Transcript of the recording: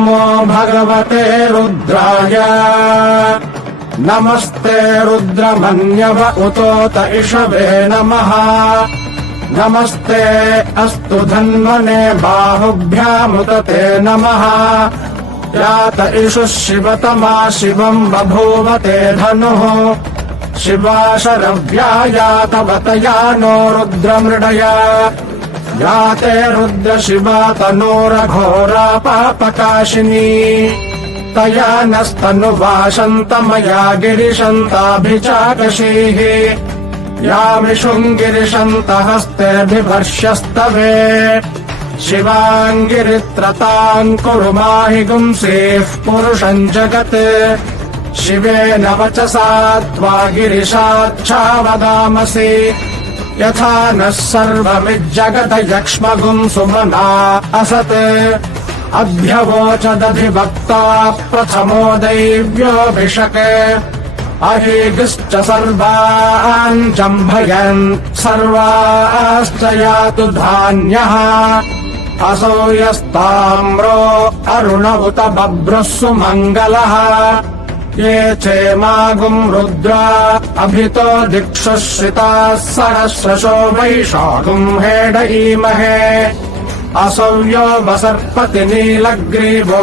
नमो भगवते रुद्राय नमस्ते रुद्रमन्यव उतोत इषवे नमः नमस्ते अस्तु धन्वने बाहुभ्यामुत ते नमः यात इषुः शिवतमा शिवम् बभूव ते धनुः शिवा शरव्या यातवतया नो रुद्रमृडय याते रुद्र शिवा तनोरघोरा पापकाशिनी तया नस्तनुवासन्तमया गिरिशन्ताभिचाकशीः यामिषुङ्गिरिशन्तहस्तेऽभिभर्ष्यस्तवे शिवाङ्गिरित्रताम् कुरु माहि गुंसेः पुरुषम् जगत् शिवेन वचसा त्वा गिरिशाच्छावदामसि यथा नः सर्वमिज्जगत यक्ष्मगुम् सुमना असत् अभ्यवोचदधिवक्ता प्रथमो दैव्योऽभिषक् अहीगिश्च सर्वान् जम्भयन् सर्वाश्च यातु धान्यः असौ यस्ताम्रो अरुण उत बभ्रुः सुमङ्गलः ये चेमागुम् रुद्रा अभितो दिक्षुश्रिताः सहस्रशो वैशाखुम् हेडयीमहे असौ यो वसर्पति नीलग्रीवो